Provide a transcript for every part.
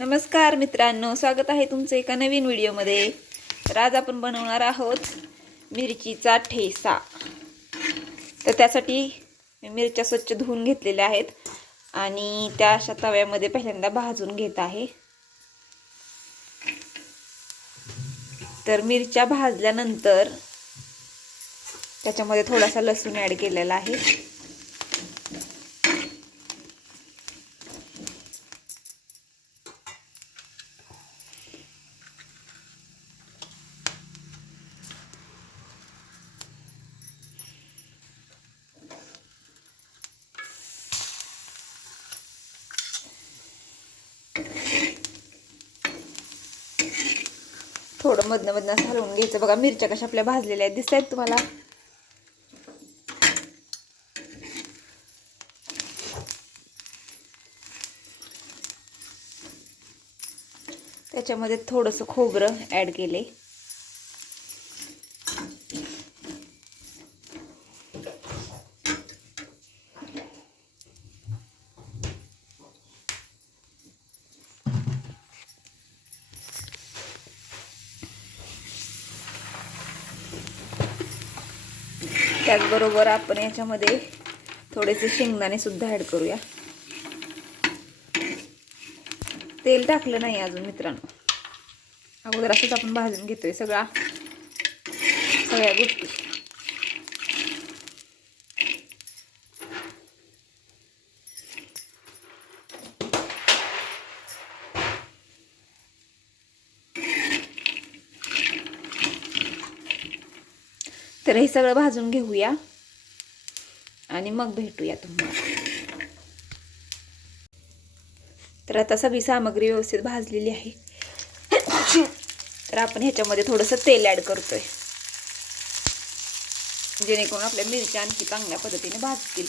नमस्कार मित्रांनो, स्वागत आहे तुमचं एका नवीन व्हिडिओमध्ये। तर आज आपण बनवणार आहोत मिरचीचा ठेचा। तर त्यासाठी मी मिरच्या स्वच्छ धुवून घेतलेल्या आहेत आणि त्या अशा तव्यामध्ये पहिल्यांदा भाजून घेत आहे। तर मिरच्या भाजल्यानंतर त्याच्यामध्ये थोडासा लसूण ॲड केलेला आहे। थोडं मधनं मधनं हलवून घ्यायचं। बघा मिरच्या कशा आपल्या भाजलेल्या आहेत, दिसत आहेत तुम्हाला। त्याच्यामध्ये थोडंसं खोबरं ॲड केले। त्याचबरोबर आपण याच्यामध्ये थोडेसे शेंगदाणे सुद्धा ॲड करूया। तेल टाकलं नाही अजून मित्रांनो, अगोदर असंच आपण भाजून घेतोय सगळ्या गोष्टी। तर हे सगळं भाजून घेऊया आणि मग भेटूया तुम्हाला। तर आता सगळी सामग्री व्यवस्थित भाजलेली आहे। तर आपण ह्याच्यामध्ये थोडंसं तेल ॲड करतोय, जेणेकरून आपल्या मिरच्या आणखी चांगल्या पद्धतीने भाजतील।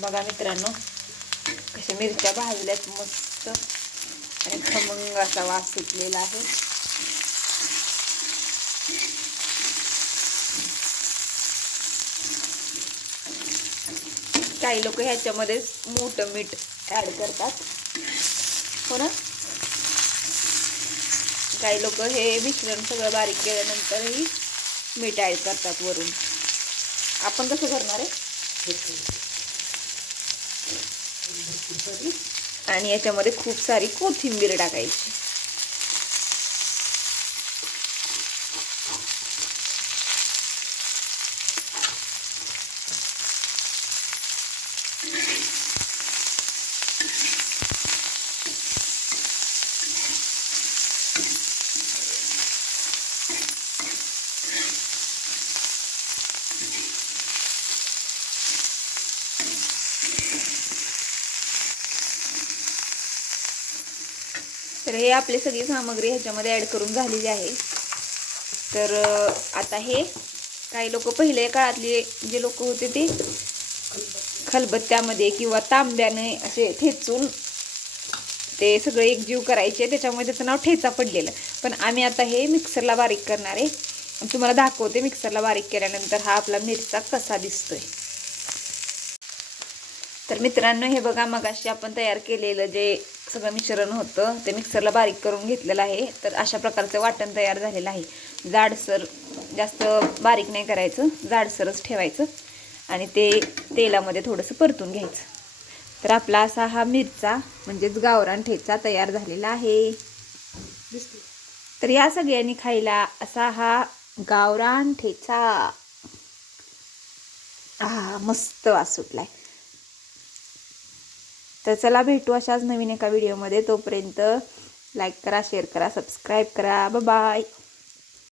बघा मित्रांनो, कशा मिरच्या भाजल्यात मस्त आणि खमंग असा वास सुटलेला आहे। काही लोक ह्याच्यामध्ये मोठं मीठ ॲड करतात, हो ना। काही लोक हे मिश्रण सगळं बारीक केल्यानंतरही मीठ ॲड करतात वरून। आपण कसं करणार आहे, आणि याच्यामध्ये खूप सारी कोथिंबीर टाकायची। तर हे आपली सगळी सामग्री ह्याच्यामध्ये ॲड करून झालेली आहे। तर आता हे काही लोक पहिल्या काळातले जे लोक होते ते खलबत्त्यामध्ये किंवा तांब्याने असे ठेचून ते सगळे एकजीव करायचे, त्याच्यामुळे त्याचं नाव ठेचा पडलेलं। पण आम्ही आता हे मिक्सरला बारीक करणार आहे, तुम्हाला दाखवते मिक्सरला बारीक केल्यानंतर हा आपला मिरचा कसा दिसतोय। तर मित्रांनो, हे बघा मगाशी आपण तयार केलेलं जे सगळं मिश्रण होतं ते मिक्सरला बारीक करून घेतलेलं आहे। तर अशा प्रकारचं वाटण तयार झालेलं आहे। जाडसर, जास्त बारीक नाही करायचं, जाडसरच ठेवायचं आणि ते तेलामध्ये थोडंसं परतून घ्यायचं। तर आपला असा हा मिरचा म्हणजेच गावरान ठेचा तयार झालेला आहे। तर या सगळ्यांनी खायला असा हा गावरान ठेचा। मस्त वास सुटलाय। तर चला भेटू अशाच नवीन एका व्हिडिओमध्ये। तोपर्यंत लाईक करा, शेअर करा, सबस्क्राईब करा। Bye bye.